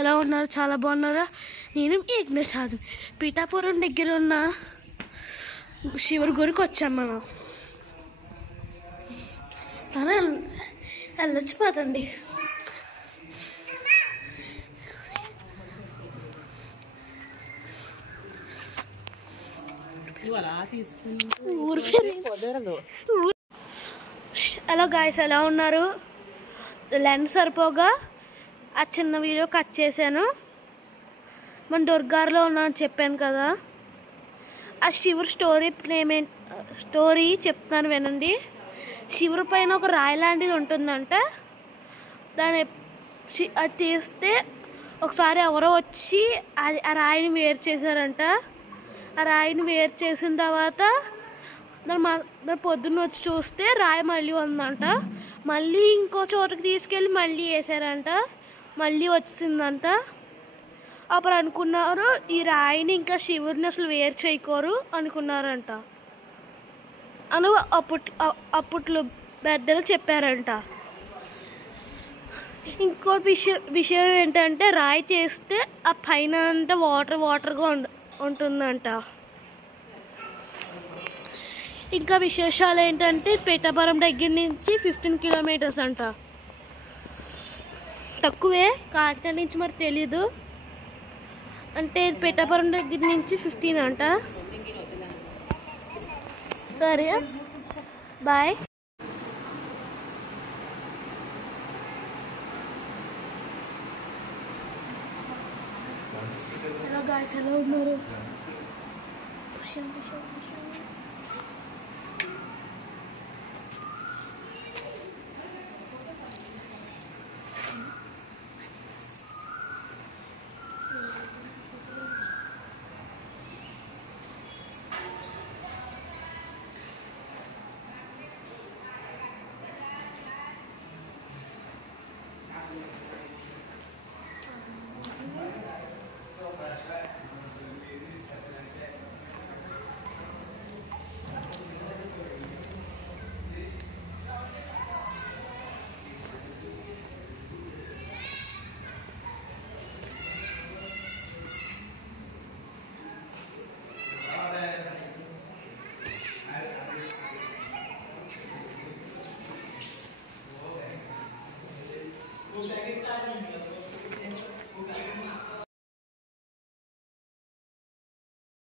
ఎలా ఉన్నారు? చాలా బాగున్నారా? నేను ఇగ్నేష్ రాజు. పీఠాపురం దగ్గర ఉన్న శివుడి గురికి వచ్చాం మనం. వెళ్ళొచ్చు పోతండి. హలో గాయ్స్, ఎలా ఉన్నారు? లెన్స్ సరిపోగా ఆ చిన్న వీడియో కట్ చేశాను. మన దుర్గార్లో ఉన్నా అని చెప్పాను కదా. ఆ శివుడు స్టోరీ చెప్తాను వినండి. శివుడి పైన ఒక రాయి లాంటిది ఉంటుందంట. అది తీస్తే ఒకసారి ఎవరో వచ్చి ఆ రాయిని వేరు చేశారంట. ఆ రాయిని వేరు చేసిన తర్వాత దాని పొద్దున్న వచ్చి చూస్తే రాయి మళ్ళీ ఉందంట. మళ్ళీ ఇంకో చోటుకి తీసుకెళ్ళి మళ్ళీ వేసారంట. మళ్ళీ వచ్చిందంట. అప్పుడు అనుకున్నారు ఈ రాయిని ఇంకా శివుడిని అసలు వేరు చేయకోరు అనుకున్నారంట అని అప్పట్లో పెద్దలు చెప్పారంట. ఇంకో విషయం ఏంటంటే రాయి చేస్తే ఆ పైన అంతా వాటర్గా ఉంటుందంట. ఇంకా విశేషాలు ఏంటంటే పీఠాపురం దగ్గర నుంచి 15 కిలోమీటర్స్ అంట. తక్కువే, కాకినాడ నుంచి మరి తెలీదు. అంటే పీఠాపురం దగ్గర నుంచి 15 అంట. సరే, బాయ్. హలో గాయ్స్, ఎలా ఉన్నారు?